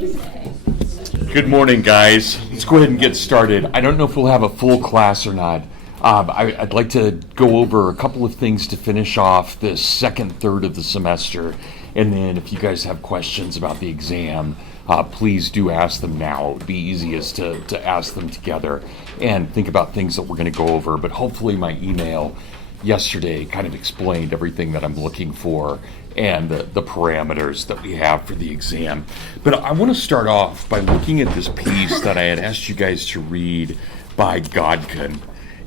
Good morning, guys. Let's go ahead and get started. I don't know if we'll have a full class or not. I'd like to go over a couple of things to finish off this second third of the semester. And then if you guys have questions about the exam, please do ask them now. It would be easiest to ask them together and think about things that we're going to go over. But hopefully my email yesterday kind of explained everything that I'm looking for and the parameters that we have for the exam. But I want to start off by looking at this piece that I had asked you guys to read by Godkin.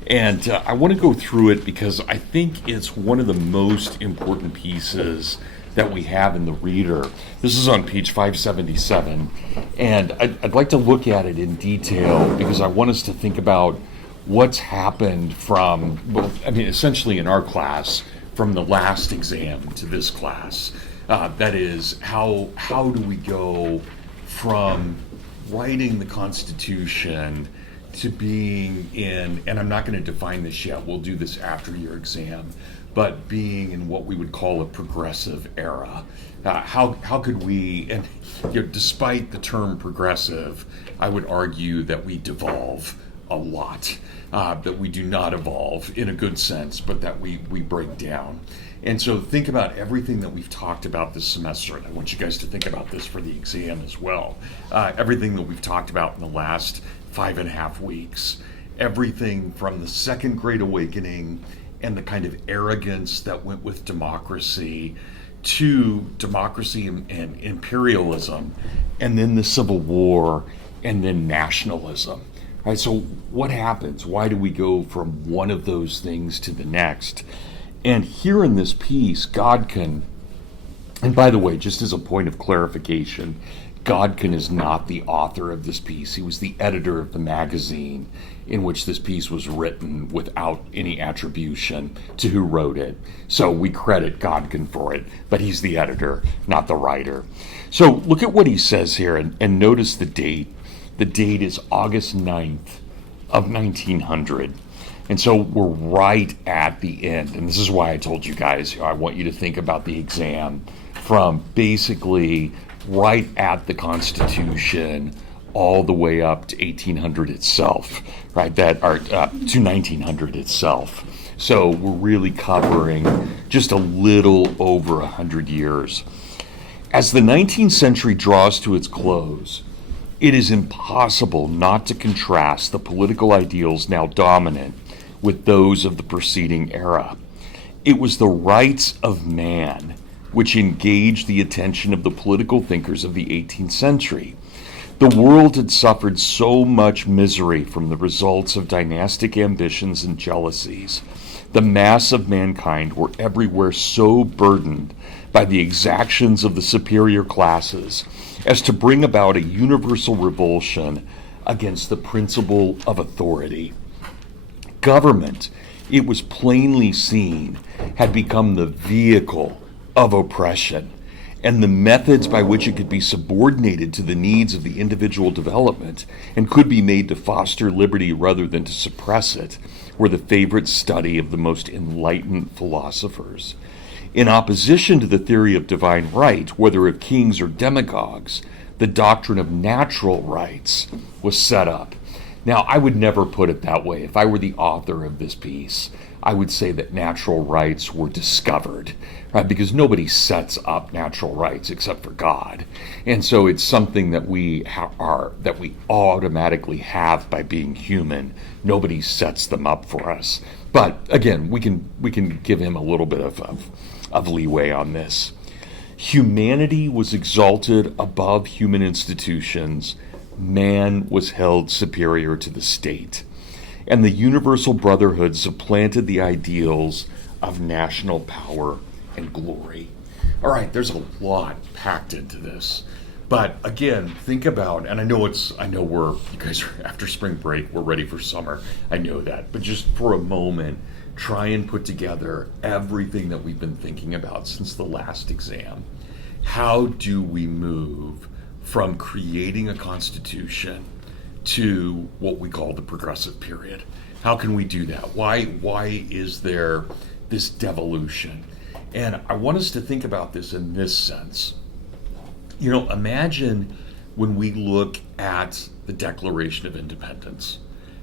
And I want to go through it because I think it's one of the most important pieces that we have in the reader. This is on page 577. And I'd like to look at it in detail because I want us to think about what's happened from, essentially in our class, from the last exam to this class. That is, how do we go from writing the Constitution to being in, and I'm not going to define this yet, we'll do this after your exam, but being in what we would call a progressive era. How could we, and despite the term progressive, I would argue that we devolve a lot. That we do not evolve in a good sense, but that we break down. And so think about everything that we've talked about this semester, and I want you guys to think about this for the exam as well. Everything that we've talked about in the last 5.5 weeks, everything from the Second Great Awakening and the kind of arrogance that went with democracy to democracy and imperialism, and then the Civil War, and then nationalism. Right, so what happens? Why do we go from one of those things to the next? And here in this piece, Godkin, and by the way, just as a point of clarification, Godkin is not the author of this piece. He was the editor of the magazine in which this piece was written without any attribution to who wrote it. So we credit Godkin for it, but he's the editor, not the writer. So look at what he says here and notice the date. The date is August 9th of 1900. And so we're right at the end. And this is why I told you guys, I want you to think about the exam from basically right at the Constitution all the way up to 1800 itself, right? To 1900 itself. So we're really covering just a little over 100 years. As the 19th century draws to its close, it is impossible not to contrast the political ideals now dominant with those of the preceding era. It was the rights of man which engaged the attention of the political thinkers of the 18th century. The world had suffered so much misery from the results of dynastic ambitions and jealousies. The mass of mankind were everywhere so burdened by the exactions of the superior classes as to bring about a universal revulsion against the principle of authority. Government, it was plainly seen, had become the vehicle of oppression, and the methods by which it could be subordinated to the needs of the individual development and could be made to foster liberty rather than to suppress it were the favorite study of the most enlightened philosophers. In opposition to the theory of divine right, whether of kings or demagogues, the doctrine of natural rights was set up. Now, I would never put it that way. If I were the author of this piece, I would say that natural rights were discovered, right? Because nobody sets up natural rights except for God. And so it's something that we automatically have by being human. Nobody sets them up for us. But again, we can give him a little bit of leeway on this. Humanity was exalted above human institutions. Man was held superior to the state. And the universal brotherhood supplanted the ideals of national power and glory. All right, there's a lot packed into this. But again, think about, and I know you guys are after spring break, we're ready for summer. I know that. But just for a moment, try and put together everything that we've been thinking about since the last exam. How do we move from creating a constitution to what we call the progressive period? How can we do that? Why is there this devolution? And I want us to think about this in this sense. Imagine when we look at the Declaration of Independence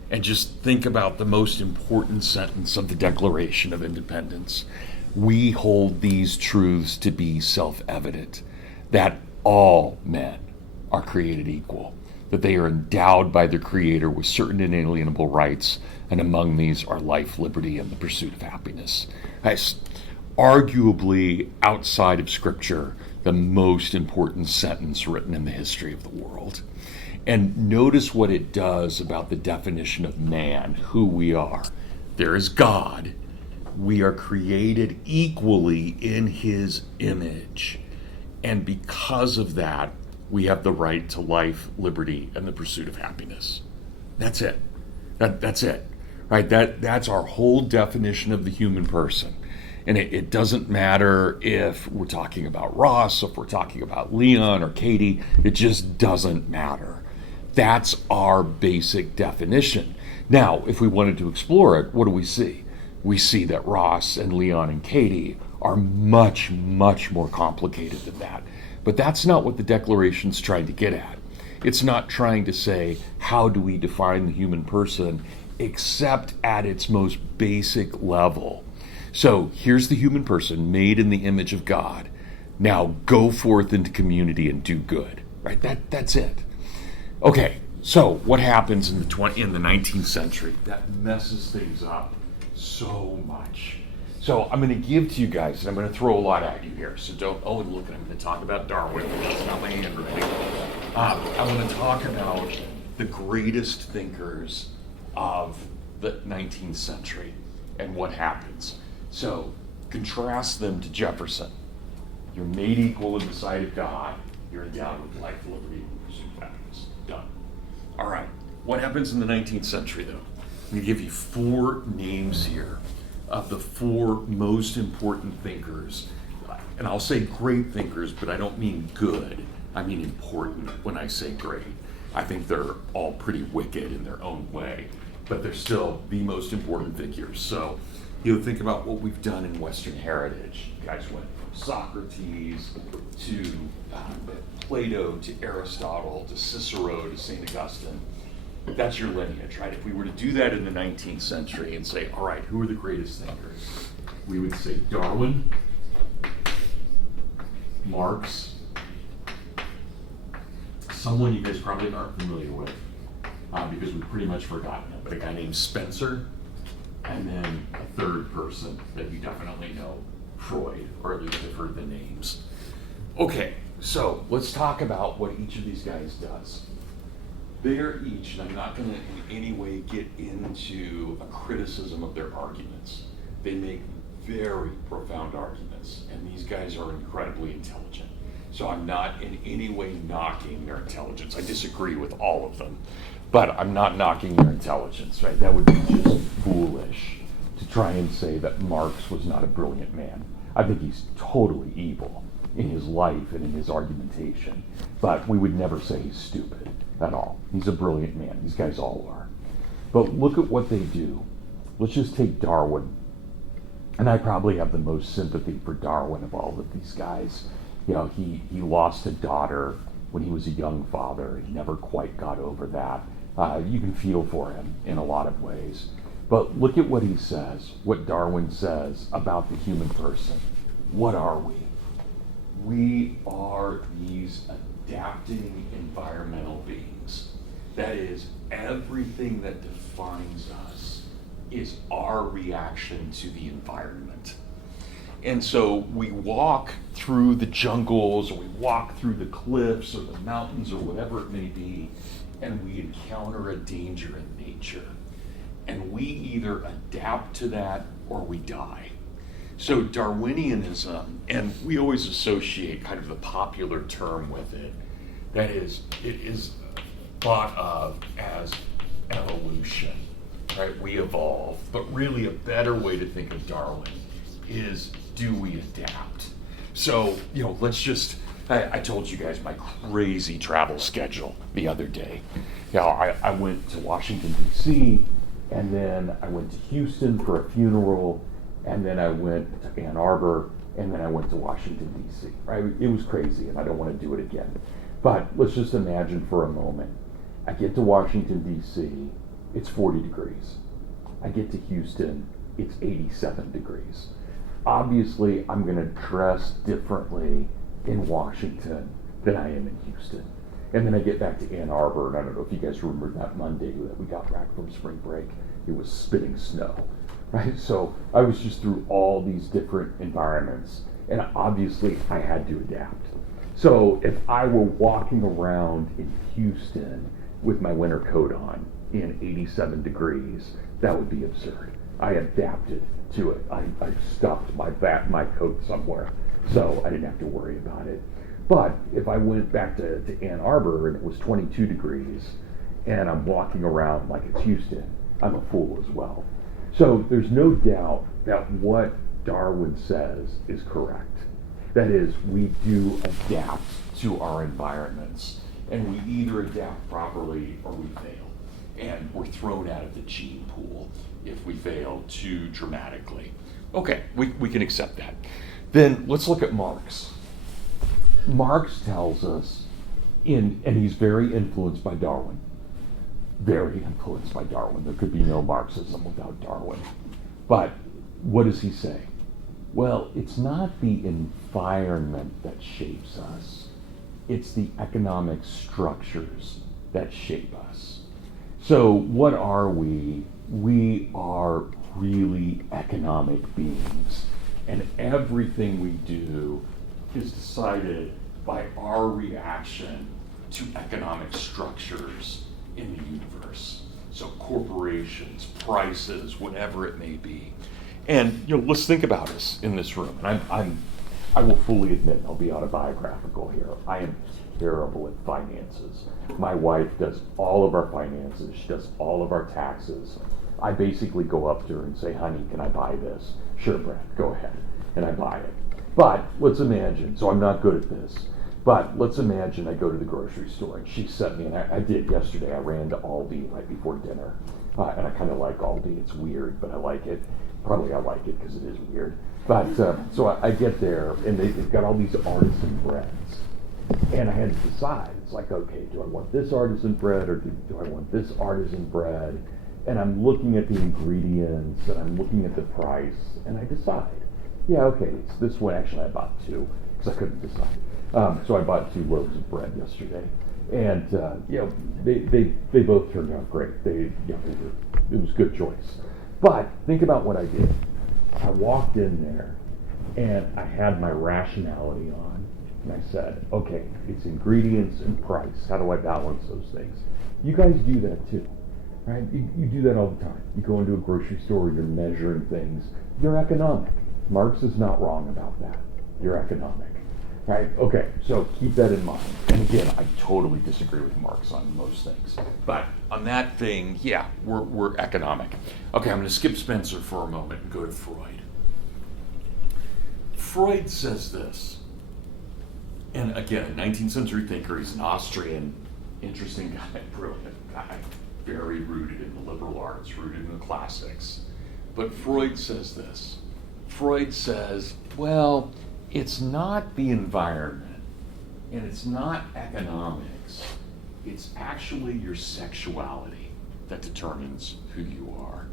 and just think about the most important sentence of the Declaration of Independence. We hold these truths to be self-evident, that all men are created equal, that they are endowed by their Creator with certain inalienable rights, and among these are life, liberty, and the pursuit of happiness. That's arguably, outside of Scripture, the most important sentence written in the history of the world. And notice what it does about the definition of man, who we are. There is God. We are created equally in His image. And because of that, we have the right to life, liberty, and the pursuit of happiness. That's it. That's it. Right? That's our whole definition of the human person. And it doesn't matter if we're talking about Ross, if we're talking about Leon or Katie, it just doesn't matter. That's our basic definition. Now, if we wanted to explore it, what do we see? We see that Ross and Leon and Katie are much, much more complicated than that. But that's not what the Declaration's trying to get at. It's not trying to say, how do we define the human person, except at its most basic level. So here's the human person made in the image of God. Now go forth into community and do good. Right? That's it. Okay, so what happens in the 19th century? That messes things up so much. So I'm going to give to you guys, and I'm going to throw a lot at you here. So don't, oh, look, I'm going to talk about Darwin. That's not my handwriting. I want to talk about the greatest thinkers of the 19th century and what happens. So contrast them to Jefferson. You're made equal in the sight of God. You're endowed with life, liberty, and pursuit of happiness. Done. All right. What happens in the 19th century, though? I'm going to give you 4 names here of the 4 most important thinkers. And I'll say great thinkers, but I don't mean good. I mean important when I say great. I think they're all pretty wicked in their own way, but they're still the most important figures. So you think about what we've done in Western heritage. You guys went from Socrates to Plato to Aristotle to Cicero to St. Augustine. That's your lineage, right? If we were to do that in the 19th century and say, all right, who are the greatest thinkers? We would say Darwin, Marx, someone you guys probably aren't familiar with because we've pretty much forgotten it, but a guy named Spencer, and then a third person that you definitely know, Freud, or at least have heard the names. Okay, so let's talk about what each of these guys does. They're each, and I'm not going to in any way get into a criticism of their arguments. They make very profound arguments, and these guys are incredibly intelligent. So I'm not in any way knocking their intelligence. I disagree with all of them, but I'm not knocking their intelligence, right? That would be just foolish to try and say that Marx was not a brilliant man. I think he's totally evil in his life and in his argumentation, but we would never say he's stupid at all. He's a brilliant man. These guys all are. But look at what they do. Let's just take Darwin. And I probably have the most sympathy for Darwin of all of these guys. You know, he lost a daughter when he was a young father. He never quite got over that. You can feel for him in a lot of ways. But look at what he says, what Darwin says about the human person. What are we? We are these adapting environmental beings. That is, everything that defines us is our reaction to the environment. And so we walk through the jungles, or we walk through the cliffs, or the mountains, or whatever it may be, and we encounter a danger in nature. And we either adapt to that or we die. So Darwinianism, and we always associate kind of the popular term with it, that is, it is thought of as evolution, right? We evolve, but really a better way to think of Darwin is, do we adapt? So, you know, let's just, I told you guys my crazy travel schedule the other day. You know, I went to Washington, D.C., and then I went to Houston for a funeral, and then I went to Ann Arbor, and then I went to Washington, D.C., right? It was crazy, and I don't want to do it again. But let's just imagine for a moment. I get to Washington, D.C., it's 40 degrees. I get to Houston, it's 87 degrees. Obviously, I'm going to dress differently in Washington than I am in Houston. And then I get back to Ann Arbor, and I don't know if you guys remember that Monday that we got back from spring break. It was spitting snow, right? So I was just through all these different environments, and obviously I had to adapt. So if I were walking around in Houston with my winter coat on in 87 degrees, that would be absurd. I adapted to it. I stuffed my coat somewhere, so I didn't have to worry about it. But if I went back to Ann Arbor and it was 22 degrees and I'm walking around like it's Houston, I'm a fool as well. So there's no doubt that what Darwin says is correct. That is, we do adapt to our environments, and we either adapt properly or we fail. And we're thrown out of the gene pool if we fail too dramatically. Okay, we can accept that. Then let's look at Marx. Marx tells us, and he's very influenced by Darwin. Very influenced by Darwin. There could be no Marxism without Darwin. But what does he say? Well, it's not the environment that shapes us. It's the economic structures that shape us. So what are we? We are really economic beings. And everything we do is decided by our reaction to economic structures in the universe. So corporations, prices, whatever it may be. And let's think about us in this room. And I will fully admit, I'll be autobiographical here. I am terrible at finances. My wife does all of our finances. She does all of our taxes. I basically go up to her and say, honey, can I buy this? Sure, Brad, go ahead. And I buy it. But let's imagine, so I'm not good at this, but let's imagine I go to the grocery store and she sent me, and I did yesterday, I ran to Aldi right before dinner. And I kind of like Aldi. It's weird, but I like it. Probably I like it because it is weird. But so I get there, and they've got all these artisan breads. And I had to decide. It's like, okay, do I want this artisan bread or do I want this artisan bread? And I'm looking at the ingredients, and I'm looking at the price, and I decide. Yeah, okay, it's this one. Actually, I bought two because I couldn't decide. So I bought 2 loaves of bread yesterday. And they both turned out great. It was a good choice. But think about what I did. I walked in there, and I had my rationality on, and I said, okay, it's ingredients and price. How do I balance those things? You guys do that too, right? You do that all the time. You go into a grocery store, you're measuring things. You're economic. Marx is not wrong about that. You're economic. Right? Okay, so keep that in mind. And again, I totally disagree with Marx on most things. But on that thing, yeah, we're economic. Okay, I'm going to skip Spencer for a moment and go to Freud. Freud says this. And again, a 19th century thinker, he's an Austrian, interesting guy, brilliant guy, very rooted in the liberal arts, rooted in the classics. But Freud says this. Freud says, well, it's not the environment, and it's not economics. It's actually your sexuality that determines who you are.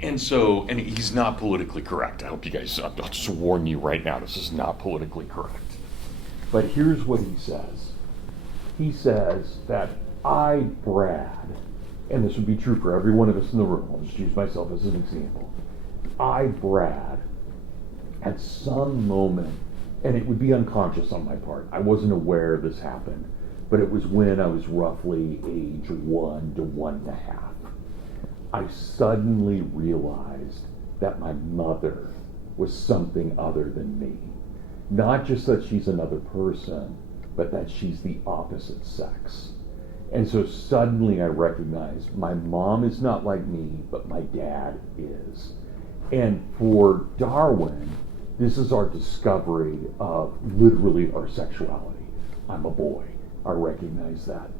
And so, and he's not politically correct. I hope you guys, I'll just warn you right now, this is not politically correct. But here's what he says. He says that I, Brad, and this would be true for every one of us in the room, I'll just use myself as an example. I, Brad, at some moment, and it would be unconscious on my part, I wasn't aware this happened, but it was when I was roughly age 1 to 1.5. I suddenly realized that my mother was something other than me. Not just that she's another person, but that she's the opposite sex. And so suddenly I recognized my mom is not like me, but my dad is. And for Darwin, this is our discovery of literally our sexuality. I'm a boy. I recognize that.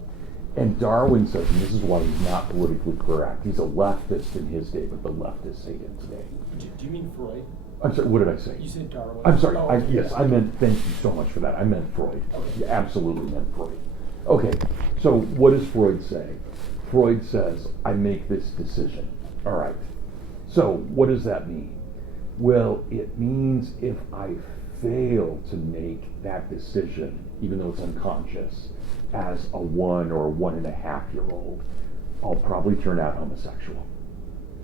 And Darwin says, and this is why he's not politically correct, he's a leftist in his day, but the leftists hate him today. Do you mean Freud? I'm sorry, what did I say? You said Darwin. I'm sorry, Oh, yes, I meant, thank you so much for that. I meant Freud. Okay. You absolutely meant Freud. Okay, so what does Freud say? Freud says, I make this decision. All right. So what does that mean? Well, it means if I fail to make that decision, even though it's unconscious, as a 1 or 1.5-year-old, I'll probably turn out homosexual.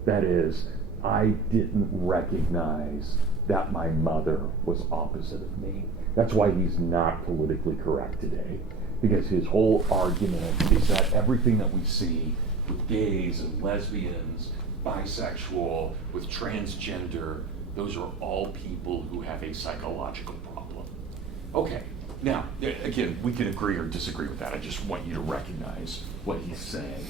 That is, I didn't recognize that my mother was opposite of me. That's why he's not politically correct today, because his whole argument is that everything that we see with gays and lesbians, bisexual, with transgender, those are all people who have a psychological problem. Okay, now, again, we can agree or disagree with that. I just want you to recognize what he's saying.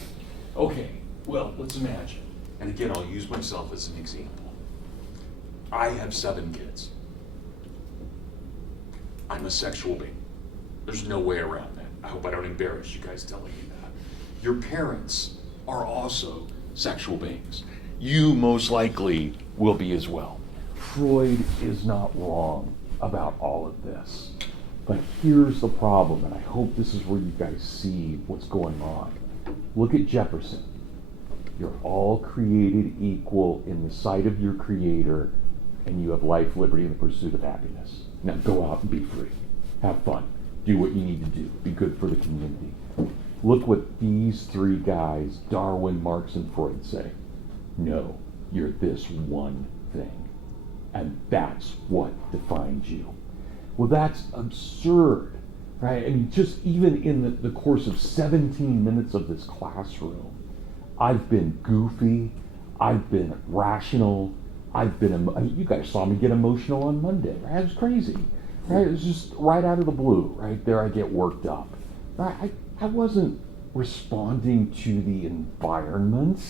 Okay, well, let's imagine, and again, I'll use myself as an example. I have 7 kids. I'm a sexual being. There's no way around that. I hope I don't embarrass you guys telling you that. Your parents are also sexual beings. You most likely will be as well. Freud is not wrong about all of this. But here's the problem, and I hope this is where you guys see what's going on. Look at Jefferson. You're all created equal in the sight of your Creator, and you have life, liberty, and the pursuit of happiness. Now go out and be free. Have fun. Do what you need to do. Be good for the community. Look what these 3 guys, Darwin, Marx, and Freud, say. No, you're this one thing. And that's what defines you. Well, that's absurd, right? I mean, just even in the course of 17 minutes of this classroom, I've been goofy, I've been rational, you guys saw me get emotional on Monday, right? It was crazy, right? It was just right out of the blue, right? There I get worked up. Right? I wasn't responding to the environment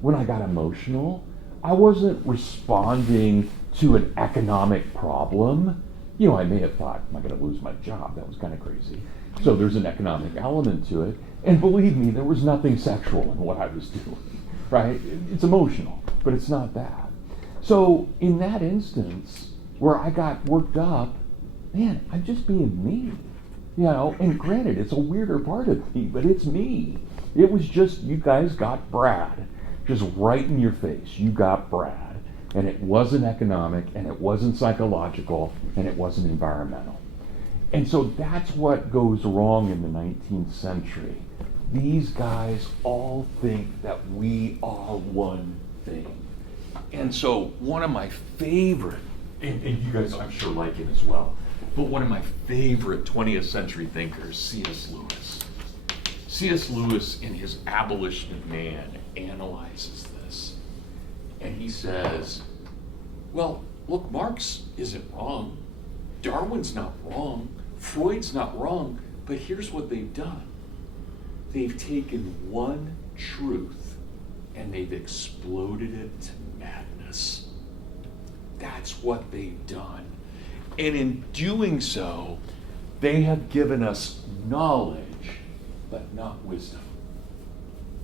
when I got emotional. I wasn't responding to an economic problem. You know, I may have thought, am I going to lose my job? That was kind of crazy. So there's an economic element to it. And believe me, there was nothing sexual in what I was doing, right? It's emotional, but it's not that. So in that instance, where I got worked up, man, I'm just being me. You know, and granted, it's a weirder part of me, but it's me. It was just, you guys got Brad. Just right in your face, you got Brad. And it wasn't economic, and it wasn't psychological, and it wasn't environmental. And so that's what goes wrong in the 19th century. These guys all think that we are one thing. And so one of my favorite, and you guys I'm sure like him as well, but one of my favorite 20th century thinkers, C.S. Lewis. C.S. Lewis, in his Abolition of Man, analyzes this. And he says, well, look, Marx isn't wrong. Darwin's not wrong. Freud's not wrong. But here's what they've done. They've taken one truth and they've exploded it to madness. That's what they've done. And in doing so, they have given us knowledge, but not wisdom.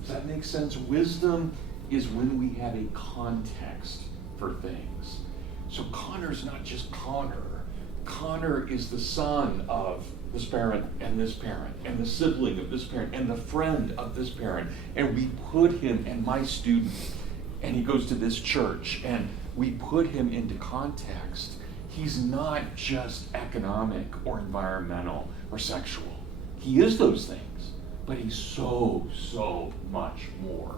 Does that make sense? Wisdom is when we have a context for things. So Connor's not just Connor. Connor is the son of this parent, and the sibling of this parent, and the friend of this parent. And we put him, and my student, and he goes to this church, and we put him into context. He's not just economic or environmental or sexual. He is those things, but he's so much more.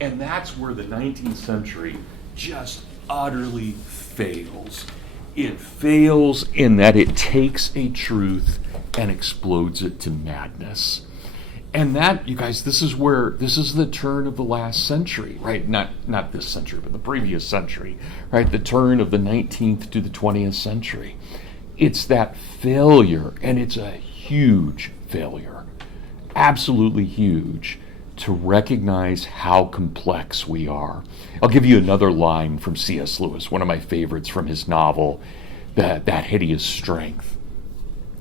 And that's where the 19th century just utterly fails. It fails in that it takes a truth and explodes it to madness. And that, you guys, this is the turn of the last century, right? Not this century, but the previous century, right? The turn of the 19th to the 20th century. It's that failure, and it's a huge failure, absolutely huge, to recognize how complex we are. I'll give you another line from C.S. Lewis, one of my favorites from his novel, That Hideous Strength.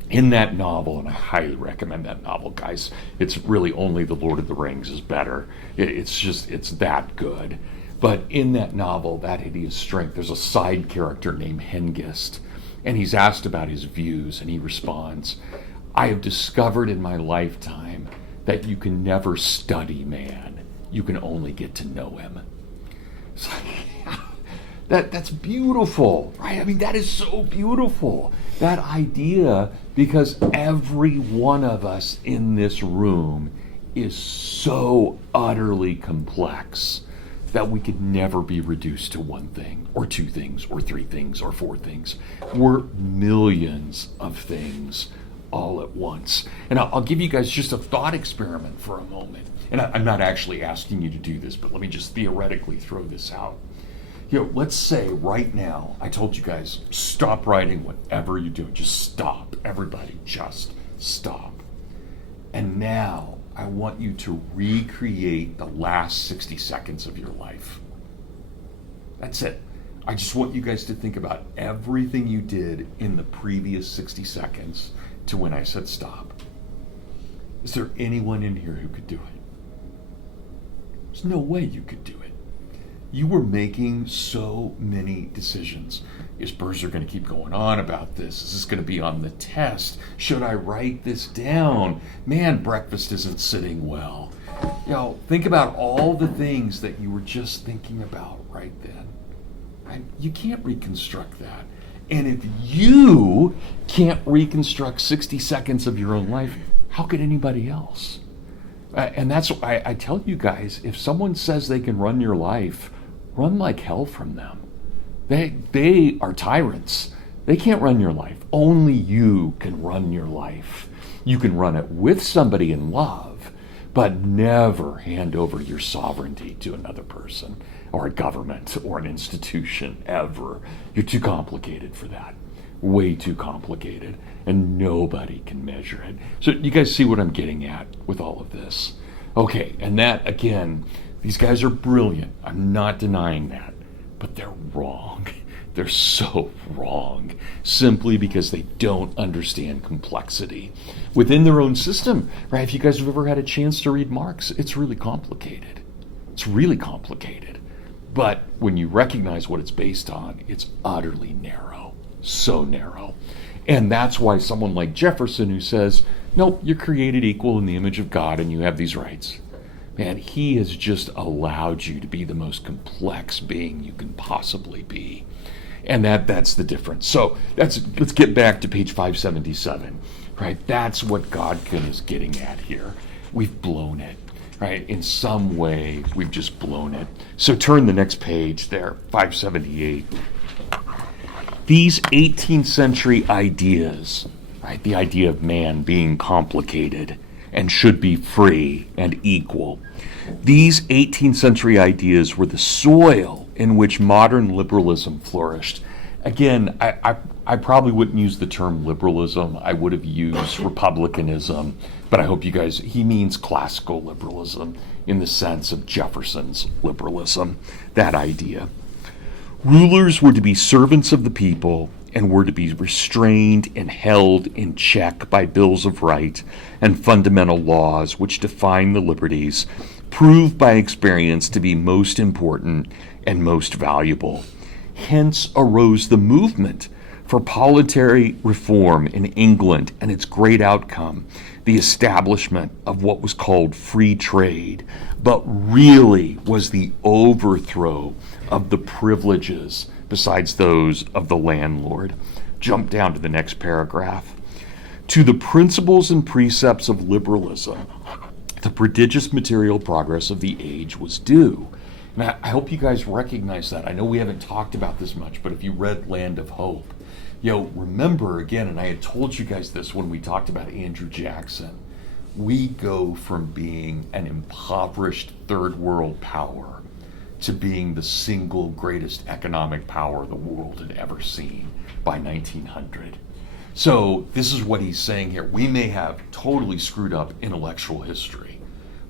In that novel, and I highly recommend that novel, guys, it's really only The Lord of the Rings is better. It's that good. But in that novel, That Hideous Strength, there's a side character named Hengist, and he's asked about his views, and he responds, I have discovered in my lifetime that you can never study man. You can only get to know him. It's like, that's beautiful, right? I mean, that is so beautiful. That idea, because every one of us in this room is so utterly complex that we could never be reduced to one thing, or two things, or three things, or four things. We're millions of things all at once. And I'll give you guys just a thought experiment for a moment. And I'm not actually asking you to do this, but let me just theoretically throw this out. Let's say right now, I told you guys, stop writing whatever you do. Just stop. Everybody, just stop. And now I want you to recreate the last 60 seconds of your life. That's it. I just want you guys to think about everything you did in the previous 60 seconds to when I said stop. Is there anyone in here who could do it? There's no way you could do it. You were making so many decisions. Is Berzer going to keep going on about this? Is this going to be on the test? Should I write this down? Man, breakfast isn't sitting well. Think about all the things that you were just thinking about right then. Right? You can't reconstruct that. And if you can't reconstruct 60 seconds of your own life, how could anybody else? And that's why I tell you guys, if someone says they can run your life, run like hell from them. They are tyrants. They can't run your life. Only you can run your life. You can run it with somebody in love, but never hand over your sovereignty to another person or a government or an institution, ever. You're too complicated for that. Way too complicated, and nobody can measure it. So you guys see what I'm getting at with all of this? Okay, and that, again, these guys are brilliant. I'm not denying that, but they're wrong. They're so wrong, simply because they don't understand complexity within their own system, right? If you guys have ever had a chance to read Marx, it's really complicated. It's really complicated. But when you recognize what it's based on, it's utterly narrow, so narrow. And that's why someone like Jefferson, who says, nope, you're created equal in the image of God and you have these rights. Man, he has just allowed you to be the most complex being you can possibly be. And that's the difference. So let's get back to page 577, right? That's what Godkin is getting at here. We've blown it, right? In some way, we've just blown it. So turn the next page there, 578. These 18th century ideas, right? The idea of man being complicated and should be free and equal. These 18th century ideas were the soil in which modern liberalism flourished. Again, I probably wouldn't use the term liberalism. I would have used republicanism, but I hope you guys, he means classical liberalism in the sense of Jefferson's liberalism, that idea. Rulers were to be servants of the people and were to be restrained and held in check by bills of right and fundamental laws which define the liberties proved by experience to be most important and most valuable. Hence arose the movement for voluntary reform in England and its great outcome, the establishment of what was called free trade, but really was the overthrow of the privileges besides those of the landlord. Jump down to the next paragraph. To the principles and precepts of liberalism, the prodigious material progress of the age was due. And I hope you guys recognize that. I know we haven't talked about this much, but if you read Land of Hope, remember again, and I had told you guys this when we talked about Andrew Jackson, we go from being an impoverished third world power to being the single greatest economic power the world had ever seen by 1900. So this is what he's saying here. We may have totally screwed up intellectual history,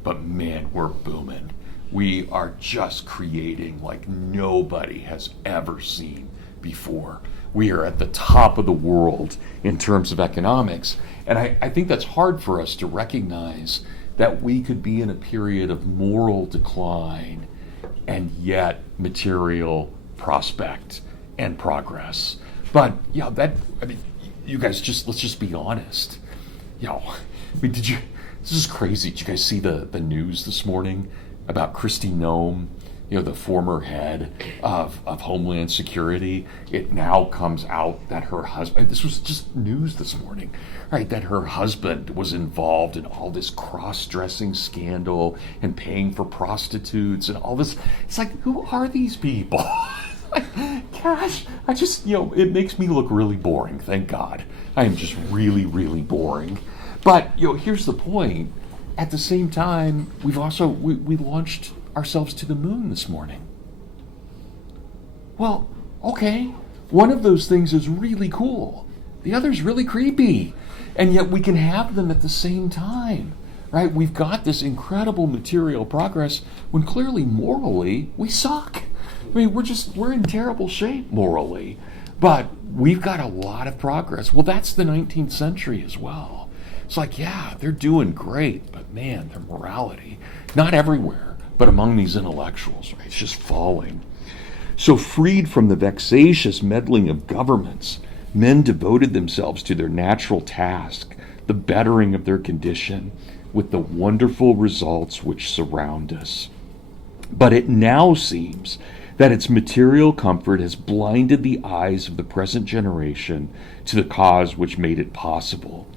but man, we're booming. We are just creating like nobody has ever seen before. We are at the top of the world in terms of economics. And I think that's hard for us to recognize, that we could be in a period of moral decline and yet material prospect and progress. But yeah, you guys, let's just be honest. This is crazy. Did you guys see the news this morning about Kristi Noem, the former head of Homeland Security? It now comes out that her husband, this was just news this morning, right, that her husband was involved in all this cross-dressing scandal and paying for prostitutes and all this. It's like, who are these people? Gosh, it makes me look really boring, thank God. I am just really, really boring. But, here's the point. At the same time, we launched ourselves to the moon this morning. Well, okay, one of those things is really cool. The other's really creepy. And yet we can have them at the same time, right? We've got this incredible material progress when clearly morally we suck. I mean, we're in terrible shape morally, but we've got a lot of progress. Well, that's the 19th century as well. It's like, yeah, they're doing great, but man, their morality, not everywhere, but among these intellectuals, right, it's just falling. So freed from the vexatious meddling of governments, men devoted themselves to their natural task, the bettering of their condition, with the wonderful results which surround us. But it now seems that its material comfort has blinded the eyes of the present generation to the cause which made it possible.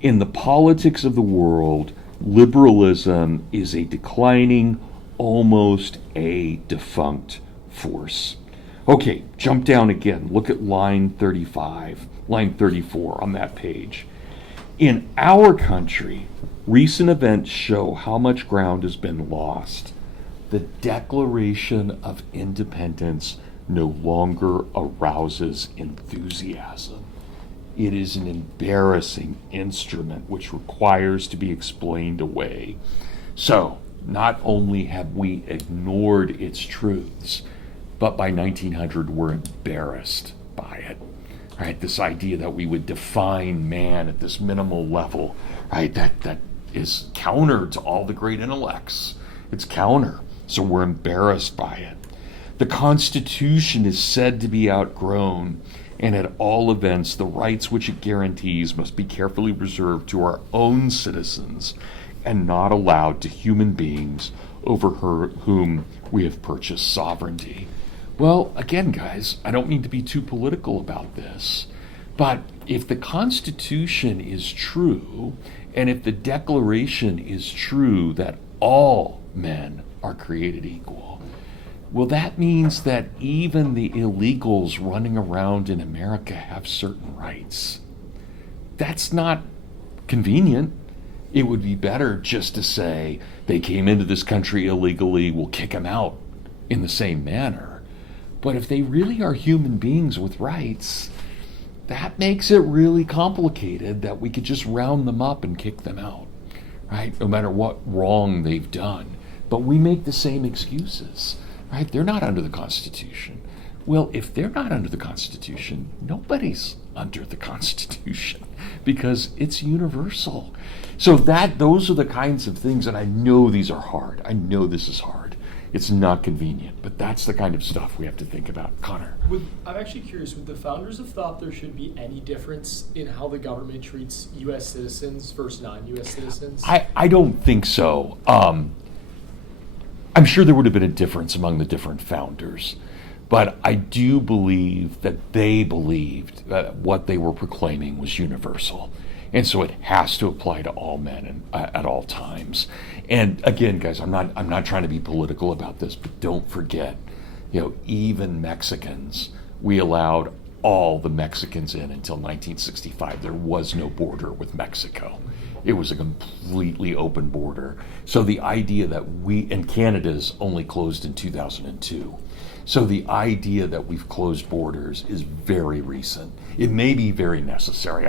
In the politics of the world, liberalism is a declining, almost a defunct force. Okay, jump down again. Look at line 34 on that page. In our country, recent events show how much ground has been lost. The Declaration of Independence no longer arouses enthusiasm. It is an embarrassing instrument which requires to be explained away. So, not only have we ignored its truths, but by 1900 we're embarrassed by it. Right? This idea that we would define man at this minimal level, right? That is counter to all the great intellects. It's counter. So we're embarrassed by it. The Constitution is said to be outgrown, and at all events, the rights which it guarantees must be carefully reserved to our own citizens and not allowed to human beings over whom we have purchased sovereignty. Well, again, guys, I don't mean to be too political about this, but if the Constitution is true, and if the Declaration is true that all men are created equal, well, that means that even the illegals running around in America have certain rights. That's not convenient. It would be better just to say they came into this country illegally, we'll kick them out in the same manner. But if they really are human beings with rights, that makes it really complicated that we could just round them up and kick them out, right? No matter what wrong they've done. But we make the same excuses, right? They're not under the Constitution. Well, if they're not under the Constitution, nobody's under the Constitution because it's universal. So those are the kinds of things, and I know these are hard. I know this is hard. It's not convenient, but that's the kind of stuff we have to think about. Connor. I'm actually curious, would the founders have thought there should be any difference in how the government treats U.S. citizens versus non-U.S. citizens? I don't think so. I'm sure there would have been a difference among the different founders, but I do believe that they believed that what they were proclaiming was universal. And so it has to apply to all men at all times. And again, guys, I'm not trying to be political about this, but don't forget, even Mexicans, we allowed all the Mexicans in until 1965. There was no border with Mexico. It was a completely open border. So the idea that and Canada's only closed in 2002. So the idea that we've closed borders is very recent. It may be very necessary.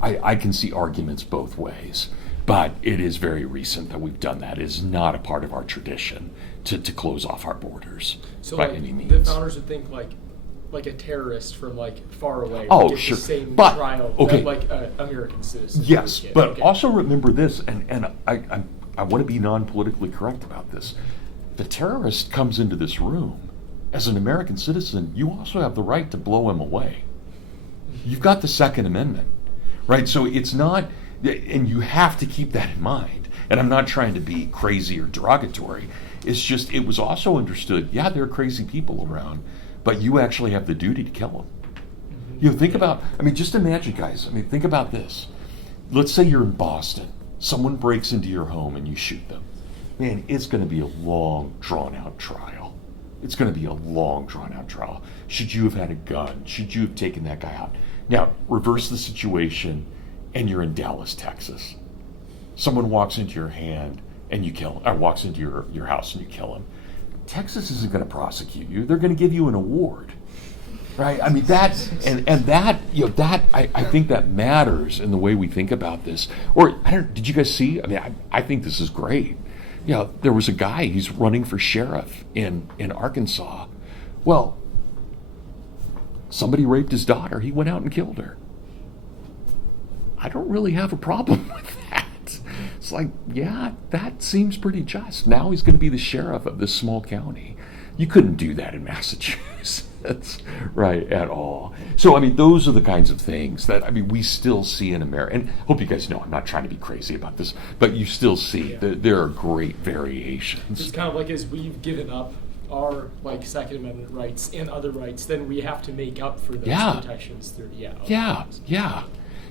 I can see arguments both ways, but it is very recent that we've done that. It is not a part of our tradition to close off our borders by any means. The founders would think like a terrorist from far away would get sure. the same but, trial okay. that American citizens Yes, would get. but okay. also remember this, and I want to be non-politically correct about this. the terrorist comes into this room, as an American citizen, you also have the right to blow him away. You've got the Second Amendment, right? So it's not, and you have to keep that in mind. And I'm not trying to be crazy or derogatory. It's just, it was also understood, yeah, there are crazy people around, but you actually have the duty to kill them. Think about, just imagine, guys, think about this. Let's say you're in Boston. Someone breaks into your home and you shoot them. Man, it's going to be a long, drawn-out trial. It's going to be a long, drawn-out trial. Should you have had a gun? Should you have taken that guy out? Now, reverse the situation, and you're in Dallas, Texas. Someone walks into your hand and you kill him, or walks into your house and you kill him. Texas isn't going to prosecute you. They're going to give you an award, right? I think that matters in the way we think about this. Or did you guys see? I think this is great. There was a guy, he's running for sheriff in Arkansas. Well, somebody raped his daughter. He went out and killed her. I don't really have a problem with that. It's like, yeah, that seems pretty just. Now he's going to be the sheriff of this small county. You couldn't do that in Massachusetts, right, at all. So, those are the kinds of things that, we still see in America. And I hope you guys know I'm not trying to be crazy about this, but you still see that there are great variations. It's kind of like as we've given up our Second Amendment rights and other rights, then we have to make up for those protections through Yeah.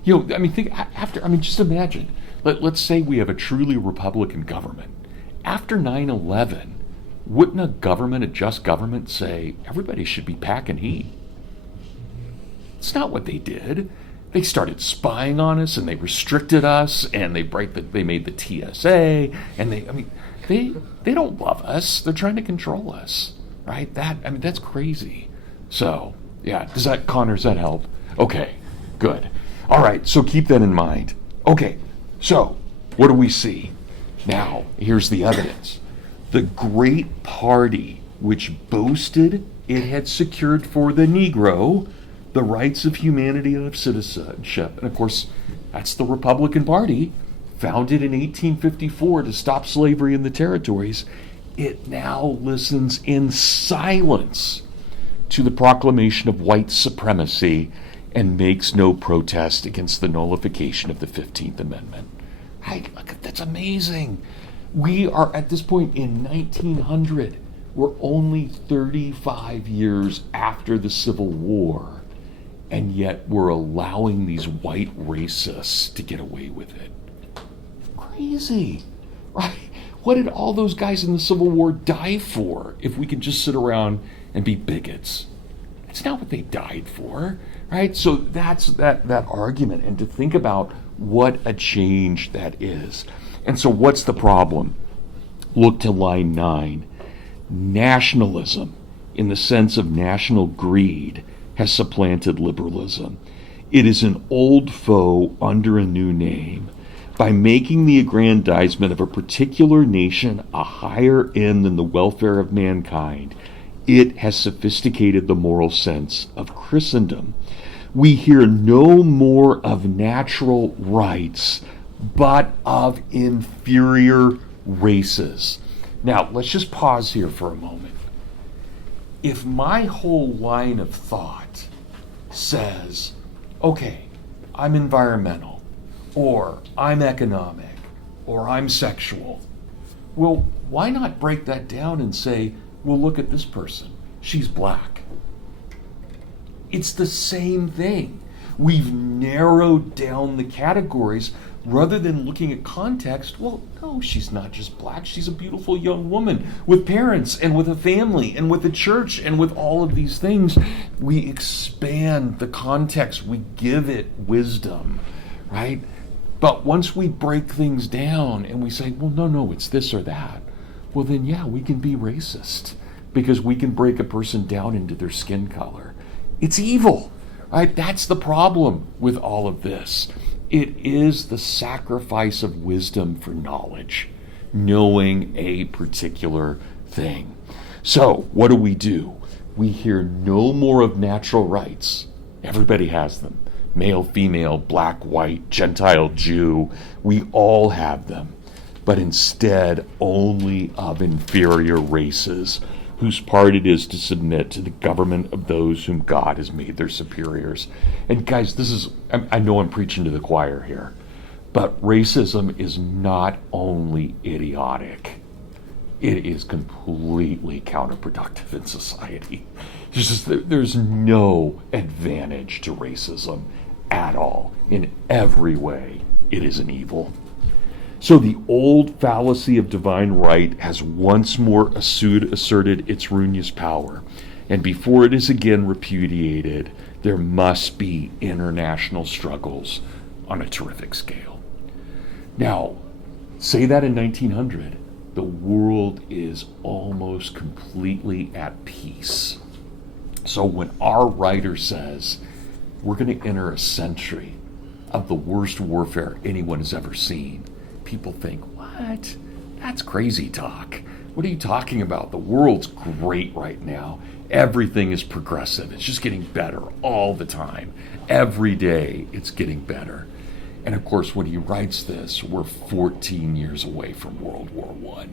Think after. Just imagine. Let's say we have a truly Republican government. After 9/11, wouldn't a just government, say everybody should be packing heat? It's not what they did. They started spying on us, and they restricted us, and they made the TSA, and they don't love us. They're trying to control us, right? That's crazy. So, yeah, does that help? Okay, good. All right, so keep that in mind. Okay, so what do we see? Now, here's the evidence. The great party which boasted it had secured for the Negro the rights of humanity and of citizenship. And of course, that's the Republican Party, founded in 1854 to stop slavery in the territories. It now listens in silence to the proclamation of white supremacy and makes no protest against the nullification of the 15th Amendment. That's amazing. We are at this point in 1900. We're only 35 years after the Civil War, and yet we're allowing these white racists to get away with it. Crazy, right? What did all those guys in the Civil War die for if we can just sit around and be bigots? That's not what they died for, right? So that's that argument, and to think about what a change that is. And so what's the problem? Look to line 9. Nationalism, in the sense of national greed, has supplanted liberalism. It is an old foe under a new name. By making the aggrandizement of a particular nation a higher end than the welfare of mankind, it has sophisticated the moral sense of Christendom. We hear no more of natural rights, but of inferior races. Now, let's just pause here for a moment. If my whole line of thought says, okay, I'm environmental, or I'm economic, or I'm sexual, well, why not break that down and say, well, look at this person. She's black. It's the same thing. We've narrowed down the categories rather than looking at context. Well, no, she's not just black. She's a beautiful young woman with parents and with a family and with a church and with all of these things. We expand the context. We give it wisdom, right? But once we break things down and we say, well, no, it's this or that, well, then, yeah, we can be racist because we can break a person down into their skin color. It's evil, right? That's the problem with all of this. It is the sacrifice of wisdom for knowledge, knowing a particular thing. So what do? We hear no more of natural rights. Everybody has them. Male, female, black, white, Gentile, Jew. We all have them. but instead only of inferior races, whose part it is to submit to the government of those whom God has made their superiors. And guys, I know I'm preaching to the choir here, but racism is not only idiotic, it is completely counterproductive in society. There's no advantage to racism at all. In every way, it is an evil. So the old fallacy of divine right has once more asserted its ruinous power, and before it is again repudiated, there must be international struggles on a terrific scale. Now, say that in 1900, the world is almost completely at peace. So when our writer says we're going to enter a century of the worst warfare anyone has ever seen, people think, what? That's crazy talk. What are you talking about? The world's great right now. Everything is progressive. It's just getting better all the time. Every day it's getting better. And of course, when he writes this, we're 14 years away from World War I.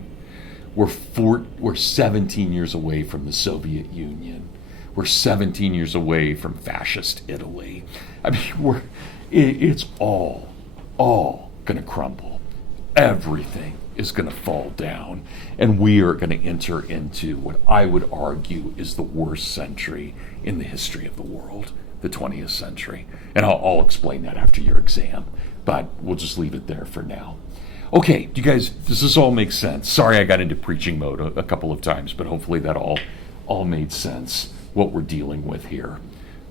We're 17 years away from the Soviet Union. We're 17 years away from fascist Italy. I mean, it's all going to crumble. Everything is going to fall down. And we are going to enter into what I would argue is the worst century in the history of the world, the 20th century. And I'll explain that after your exam, but we'll just leave it there for now. Okay, do you guys, does this all make sense? Sorry I got into preaching mode a couple of times, but hopefully that all made sense, what we're dealing with here.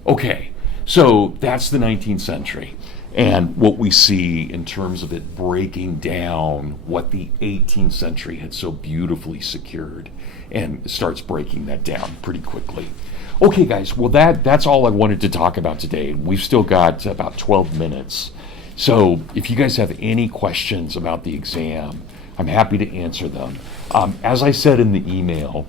Okay, so that's the 19th century. And what we see in terms of it breaking down what the 18th century had so beautifully secured, and it starts breaking that down pretty quickly. Okay, guys, well, that's all I wanted to talk about today. We've still got about 12 minutes. So if you guys have any questions about the exam, I'm happy to answer them. As I said in the email,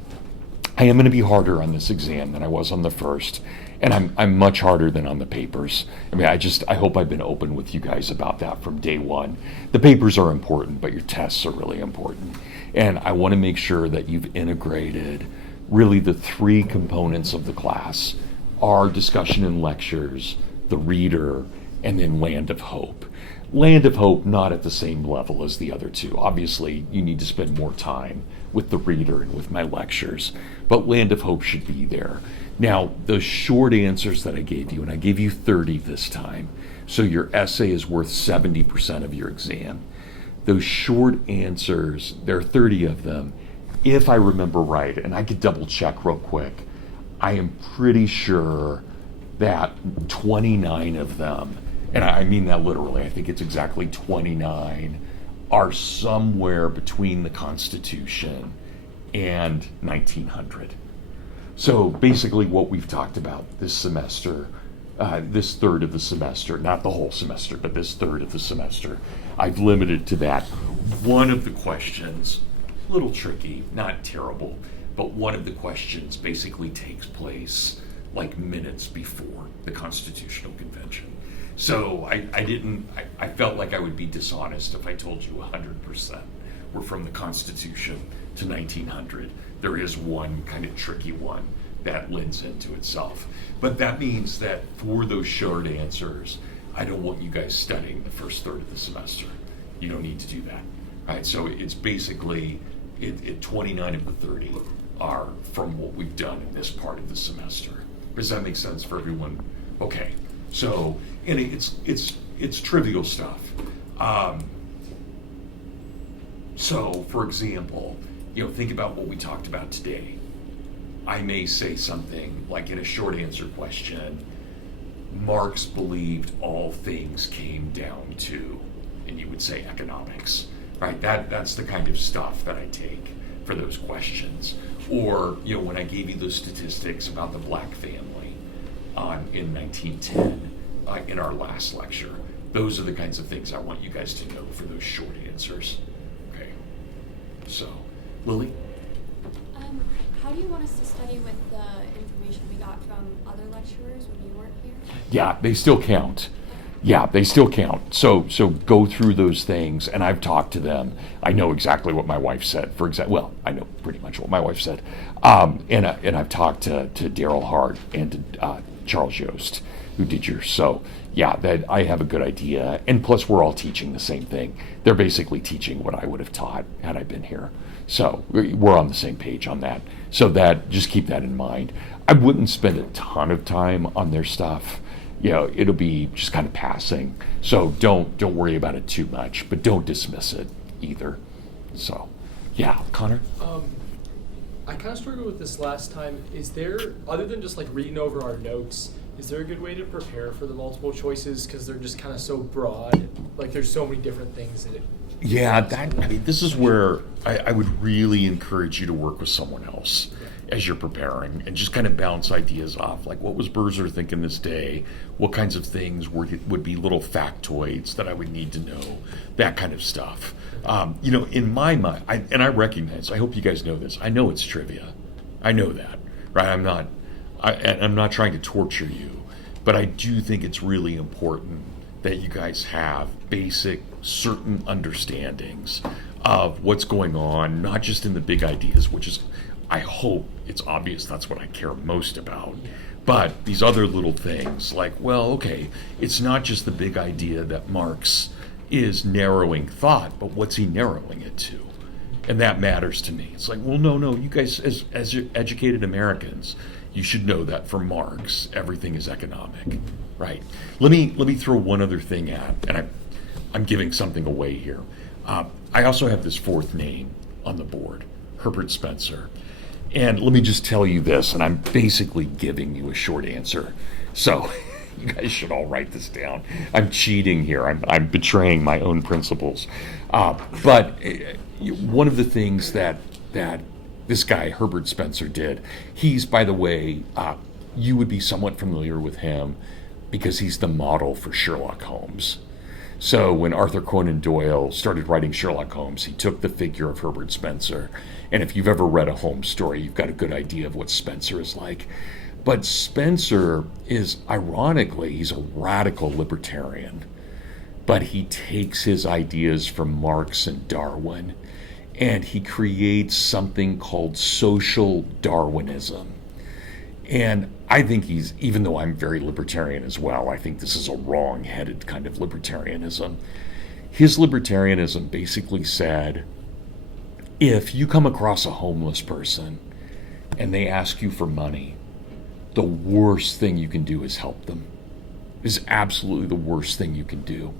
I am going to be harder on this exam than I was on the first, and I'm much harder than on the papers. I mean, I hope I've been open with you guys about that from day one. The papers are important, but your tests are really important. And I want to make sure that you've integrated really the three components of the class: our discussion and lectures, the reader, and then Land of Hope. Land of Hope not at the same level as the other two. Obviously, you need to spend more time with the reader and with my lectures, but Land of Hope should be there. Now, those short answers that I gave you, and I gave you 30 this time, so your essay is worth 70% of your exam. Those short answers, there are 30 of them. If I remember right, and I could double check real quick, I am pretty sure that 29 of them, and I mean that literally, I think it's exactly 29, are somewhere between the Constitution and 1900. So basically what we've talked about this semester, this third of the semester, not the whole semester, but this third of the semester, I've limited to that. One of the questions, a little tricky, not terrible, but one of the questions basically takes place like minutes before the Constitutional Convention. So I felt like I would be dishonest if I told you 100% were from the Constitution to 1900. There is one kind of tricky one that lends into itself. But that means that for those short answers, I don't want you guys studying the first third of the semester. You don't need to do that. Right? So it's basically, 29 of the 30 are from what we've done in this part of the semester. Does that make sense for everyone? Okay. So, and it's trivial stuff. So, for example, think about what we talked about today. I may say something like in a short answer question, Marx believed all things came down to, and you would say economics, right? That's the kind of stuff that I take for those questions. Or, when I gave you those statistics about the black family in 1910 in our last lecture, those are the kinds of things I want you guys to know for those short answers. Okay. So, Lily? How do you want us to study with the information we got from other lecturers when you weren't here? Yeah, they still count. Yeah, they still count. So go through those things, and I've talked to them. I know exactly what my wife said. For example, well, I know pretty much what my wife said, and I've talked to Daryl Hart and to Charles Yost, who did yours. So yeah, that I have a good idea. And plus, we're all teaching the same thing. They're basically teaching what I would have taught had I been here. So we're on the same page on that. So that just keep that in mind. I wouldn't spend a ton of time on their stuff. It'll be just kind of passing. So don't worry about it too much, but don't dismiss it either. So, yeah, Connor? I kind of struggled with this last time. Is there, other than just like reading over our notes, is there a good way to prepare for the multiple choices? Because they're just kind of so broad. Like there's so many different things that it. Yeah, this is where I would really encourage you to work with someone else as you're preparing and just kind of bounce ideas off. Like, what was Berzer thinking this day? What kinds of things would be little factoids that I would need to know? That kind of stuff. In my mind, I recognize, I hope you guys know this, I know it's trivia. I know that, right? I'm not trying to torture you, but I do think it's really important that you guys have basic, certain understandings of what's going on, not just in the big ideas, which is, I hope it's obvious that's what I care most about, but these other little things like, well, okay, it's not just the big idea that Marx is narrowing thought, but what's he narrowing it to? And that matters to me. It's like, well, no, you guys, as educated Americans, you should know that for Marx, everything is economic, right? Let me throw one other thing at, and I'm giving something away here. I also have this fourth name on the board, Herbert Spencer. And let me just tell you this, and I'm basically giving you a short answer. So you guys should all write this down. I'm cheating here. I'm betraying my own principles. But one of the things that this guy, Herbert Spencer, did, he's, by the way, you would be somewhat familiar with him because he's the model for Sherlock Holmes. So when Arthur Conan Doyle started writing Sherlock Holmes, he took the figure of Herbert Spencer. And if you've ever read a Holmes story, you've got a good idea of what Spencer is like. But Spencer is, ironically, he's a radical libertarian. But he takes his ideas from Marx and Darwin, and he creates something called social Darwinism. And I think he's, even though I'm very libertarian as well, I think this is a wrong-headed kind of libertarianism. His libertarianism basically said, if you come across a homeless person and they ask you for money, the worst thing you can do is help them. It is absolutely the worst thing you can do.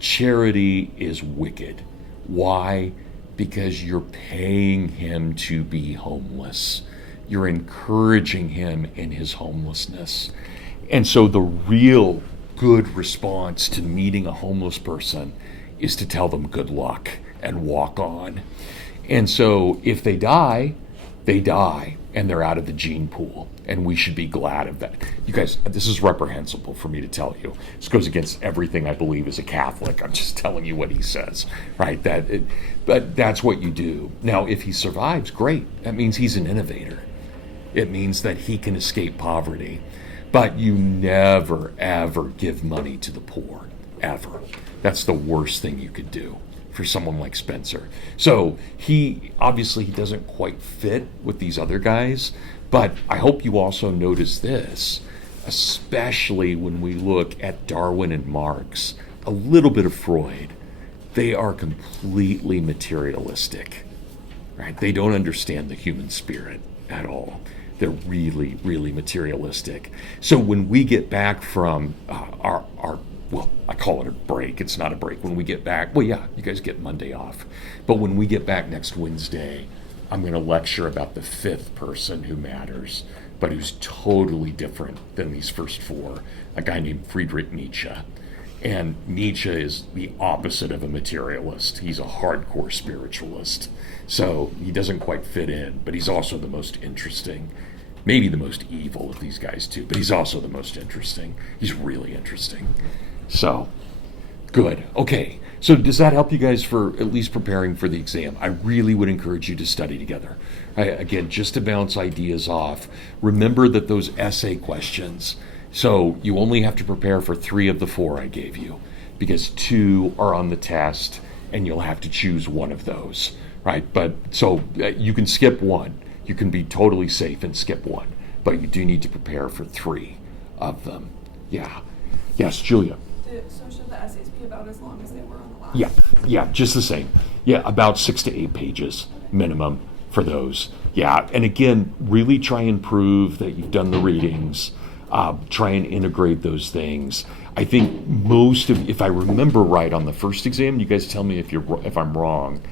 Charity is wicked. Why? Because you're paying him to be homeless. You're encouraging him in his homelessness. And so the real good response to meeting a homeless person is to tell them good luck and walk on. And so if they die, and they're out of the gene pool. And we should be glad of that. You guys, this is reprehensible for me to tell you. This goes against everything I believe as a Catholic. I'm just telling you what he says, right? But that's what you do. Now, if he survives, great. That means he's an innovator. It means that he can escape poverty. But you never, ever give money to the poor, ever. That's the worst thing you could do for someone like Spencer. So he doesn't quite fit with these other guys, but I hope you also notice this, especially when we look at Darwin and Marx, a little bit of Freud. They are completely materialistic, right? They don't understand the human spirit at all. They're really, really materialistic. So when we get back from our well, I call it a break. It's not a break. When we get back, well, yeah, you guys get Monday off. But when we get back next Wednesday, I'm going to lecture about the fifth person who matters, but who's totally different than these first four, a guy named Friedrich Nietzsche. And Nietzsche is the opposite of a materialist. He's a hardcore spiritualist. So he doesn't quite fit in, but he's also the most interesting. Maybe the most evil of these guys too, but he's also the most interesting. He's really interesting. So, good. Okay. So does that help you guys for at least preparing for the exam? I really would encourage you to study together. Again, just to bounce ideas off. Remember that those essay questions, So you only have to prepare for 3 of the 4 I gave you, because 2 are on the test, and you'll have to choose one of those, right? But so you can skip 1. You can be totally safe and skip 1, but you do need to prepare for 3 of them. Yeah. Yes, Julia. So should the essays be about as long as they were on the last? Yeah, just the same. Yeah, about 6 to 8 pages minimum for those. Yeah, and again, really try and prove that you've done the readings. Try and integrate those things. I think most of, if I remember right, on the first exam, you guys tell me if I'm wrong.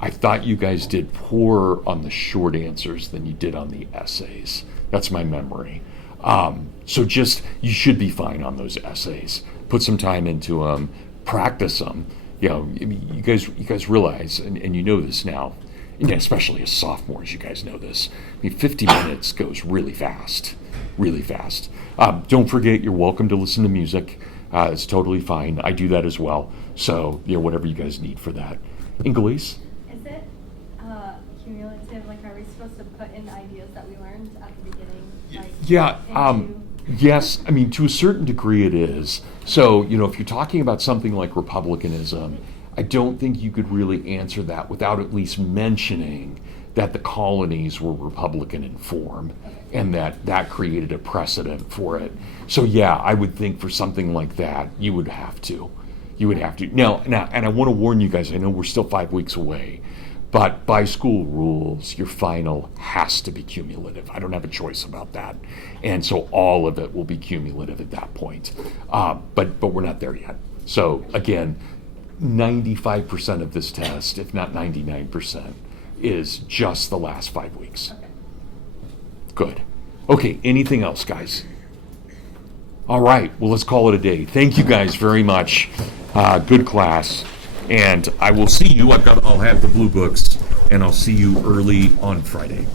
I thought you guys did poorer on the short answers than you did on the essays. That's my memory. So just, you should be fine on those essays. Put some time into them, practice them. You know, you guys realize, and you know this now, and especially as sophomores, you guys know this. I mean, 50 minutes goes really fast, really fast. Don't forget, you're welcome to listen to music. It's totally fine. I do that as well. So, you know, whatever you guys need for that. Ingles? Is it cumulative? Like, are we supposed to put in ideas that we learned at the beginning? Like, Yeah. into- Yes. I mean, to a certain degree, it is. So, you know, if you're talking about something like republicanism, I don't think you could really answer that without at least mentioning that the colonies were Republican in form, and that created a precedent for it. So, yeah, I would think for something like that, you would have to. Now, and I want to warn you guys, I know we're still 5 weeks away, but by school rules, your final has to be cumulative. I don't have a choice about that. And so all of it will be cumulative at that point. But we're not there yet. So again, 95% of this test, if not 99%, is just the last 5 weeks. Okay. Good. Okay, anything else, guys? All right, well, let's call it a day. Thank you guys very much. Good class. And I will see you. I'll have the blue books, and I'll see you early on Friday.